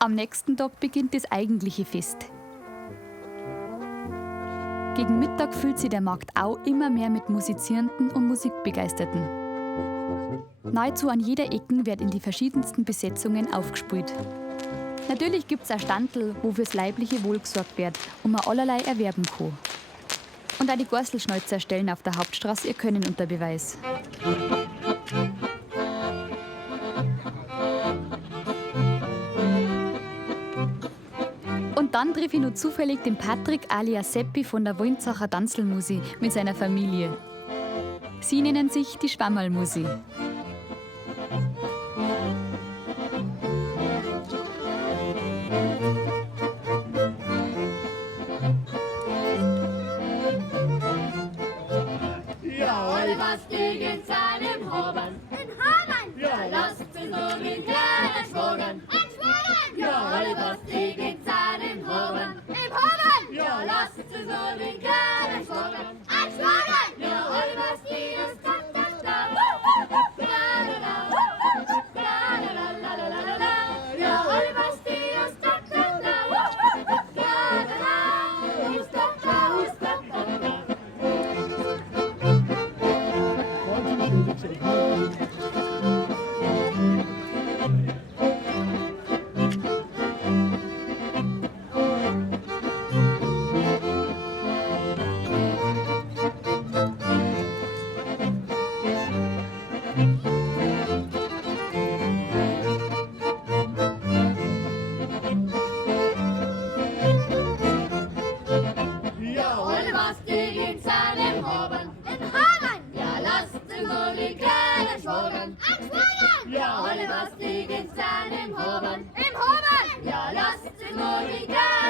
Am nächsten Tag beginnt das eigentliche Fest. Gegen Mittag füllt sich der Markt Au immer mehr mit Musizierenden und Musikbegeisterten. Nahezu an jeder Ecke wird in die verschiedensten Besetzungen aufgespielt. Natürlich gibt es auch Standel, wo fürs leibliche Wohl gesorgt wird und man allerlei erwerben kann. Und auch die Gorselschnäuzer stellen auf der Hauptstraße ihr Können unter Beweis. Und dann treffe ich nur zufällig den Patrick alias Seppi von der Wolnzacher Tanzelmusi mit seiner Familie. Sie nennen sich die Schwammerlmusi. Ja, was die geht's an im Hoben? In Hamann! Ja, lasst sie so wie kleine Schwogen. Entschwunden! Ja, was die geht's an im Hoben? Im Hoben! Ja, lasst sie so wie kleine Schwogen. Entschwunden! Ja, was die ist da, da, da. Ja, was die ist da, da, da. Ja, was die geht's an im Hoben? Im Hamann! Ja, lasst sie so wie kleine Schwogen. Entschwunden! Ja, was die geht's an im Hoben? Im Hoben! Ja, lasst sie so wie kleine